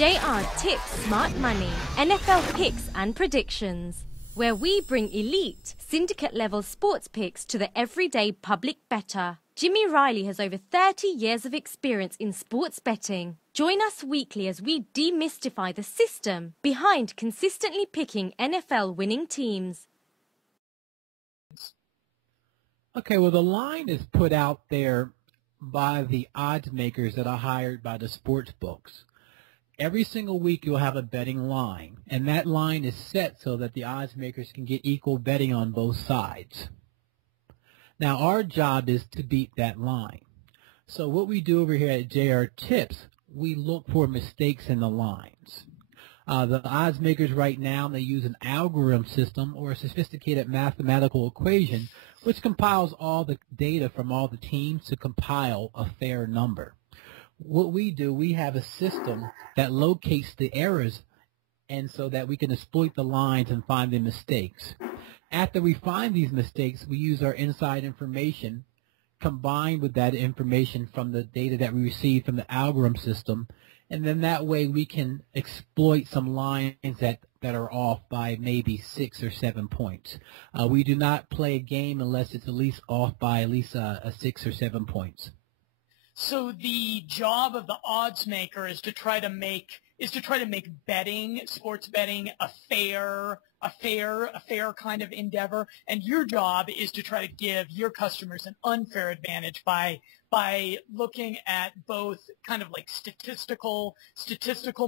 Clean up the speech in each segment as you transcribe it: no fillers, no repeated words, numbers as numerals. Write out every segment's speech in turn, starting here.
JR Tips Smart Money, NFL Picks and Predictions, where we bring elite, syndicate-level sports picks to the everyday public bettor. Jimmy Riley has over 30 years of experience in sports betting. Join us weekly as we demystify the system behind consistently picking NFL winning teams. Okay, well, the line is put out there by the odds makers that are hired by the sports books. Every single week you'll have a betting line, and that line is set so that the odds makers can get equal betting on both sides. Now, our job is to beat that line. So what we do over here at JR Tips, we look for mistakes in the lines. The odds makers right now, they use an algorithm system or a sophisticated mathematical equation which compiles all the data from all the teams to compile a fair number. What we do, we have a system that locates the errors, and so that we can exploit the lines and find the mistakes. After we find these mistakes, we use our inside information combined with that information from the data that we receive from the algorithm system, and then that way we can exploit some lines that are off by maybe 6 or 7 points. We do not play a game unless it's at least off by at least 6 or 7 points. So the job of the odds maker is to try to make betting, sports betting, a fair kind of endeavor, and your job is to try to give your customers an unfair advantage by looking at both kind of like statistical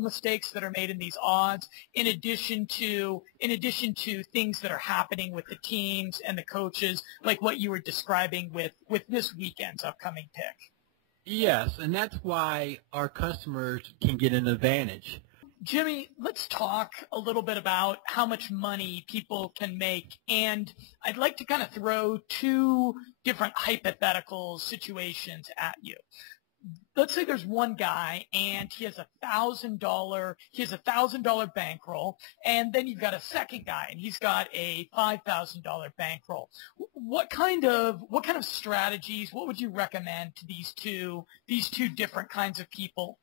mistakes that are made in these odds, in addition to things that are happening with the teams and the coaches, like what you were describing with this weekend's upcoming pick. Yes, and that's why our customers can get an advantage. Jimmy, let's talk a little bit about how much money people can make, and I'd like to kind of throw two different hypothetical situations at you. Let's say there's one guy and he has $1,000 bankroll, and then you've got a second guy and he's got a $5,000 bankroll. What kind of strategies, what would you recommend to these two different kinds of people?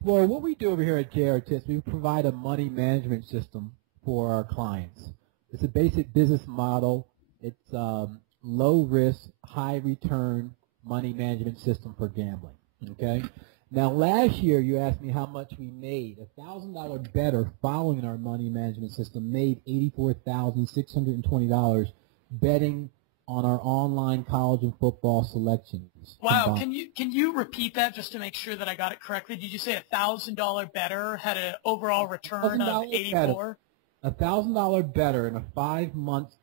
Well, what we do over here at JR Tips, we provide a money management system for our clients. It's a basic business model. It's low risk, high return money management system for gambling. Okay. Now, last year you asked me how much we made. $1,000 bettor following our money management system made $84,620 betting on our online college and football selections. Wow, can you repeat that just to make sure that I got it correctly? Did you say $1,000 bettor had an overall return of 84? $1,000 bettor in a 5-month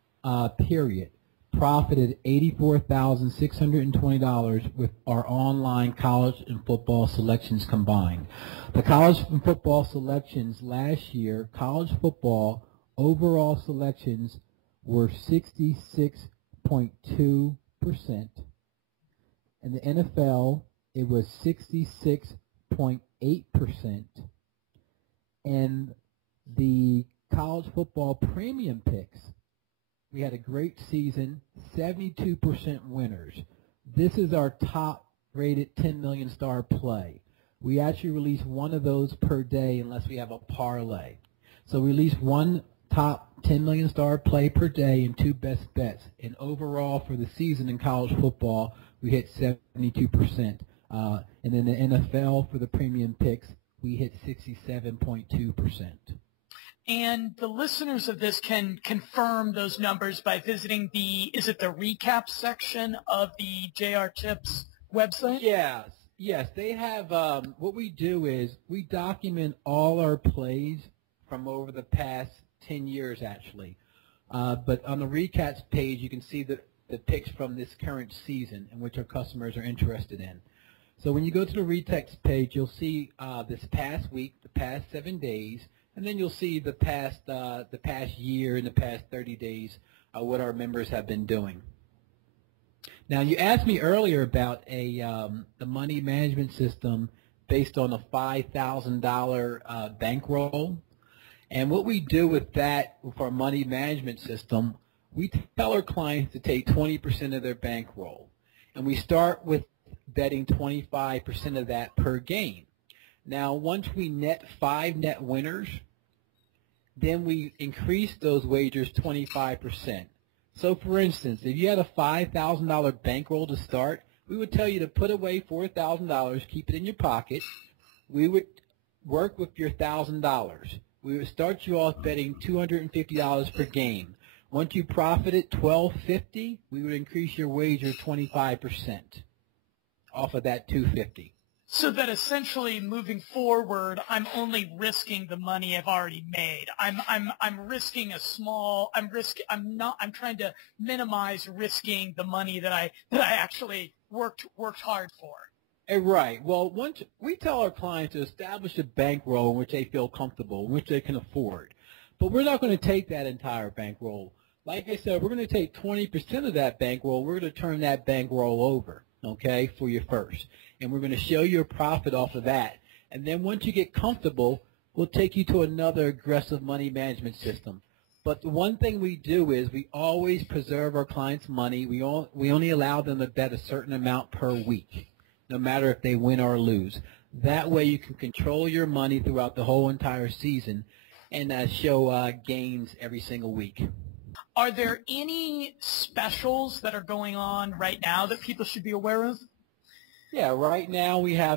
period profited $84,620 with our online college and football selections combined. The college and football selections last year, college football overall selections were 66.2%. In the NFL, it was 66.8%. And the college football premium picks, we had a great season, 72% winners. This is our top-rated 10 million star play. We actually release one of those per day unless we have a parlay. So we release one top 10 million star play per day and 2 best bets. And overall for the season in college football, we hit 72%. And in the NFL for the premium picks, we hit 67.2%. And the listeners of this can confirm those numbers by visiting is it the recap section of the JR Tips website? Yes. They have, what we do is we document all our plays from over the past 10 years actually. But on the recaps page, you can see the picks from this current season in which our customers are interested in. So when you go to the recaps page, you'll see this past week, the past 7 days, and then you'll see the past year and the past 30 days what our members have been doing. Now, you asked me earlier about the money management system based on a $5,000 bankroll. And what we do with that, for our money management system, we tell our clients to take 20% of their bankroll. And we start with betting 25% of that per game. Now, once we net 5 net winners, then we increase those wagers 25%. So, for instance, if you had a $5,000 bankroll to start, we would tell you to put away $4,000, keep it in your pocket. We would work with your $1,000. We would start you off betting $250 per game. Once you profited $1,250, we would increase your wager 25% off of that $250. So that essentially moving forward, I'm only risking the money I've already made. I'm risking a small. I'm trying to minimize risking the money that I actually worked hard for. Right. Well, once we tell our clients to establish a bankroll in which they feel comfortable, in which they can afford, but we're not going to take that entire bankroll. Like I said, we're going to take 20% of that bankroll. We're going to turn that bankroll over, okay, for your first. And we're going to show you a profit off of that. And then once you get comfortable, we'll take you to another aggressive money management system. But the one thing we do is we always preserve our clients' money. We only allow them to bet a certain amount per week, no matter if they win or lose. That way you can control your money throughout the whole entire season and show gains every single week. Are there any specials that are going on right now that people should be aware of? Yeah, right now we have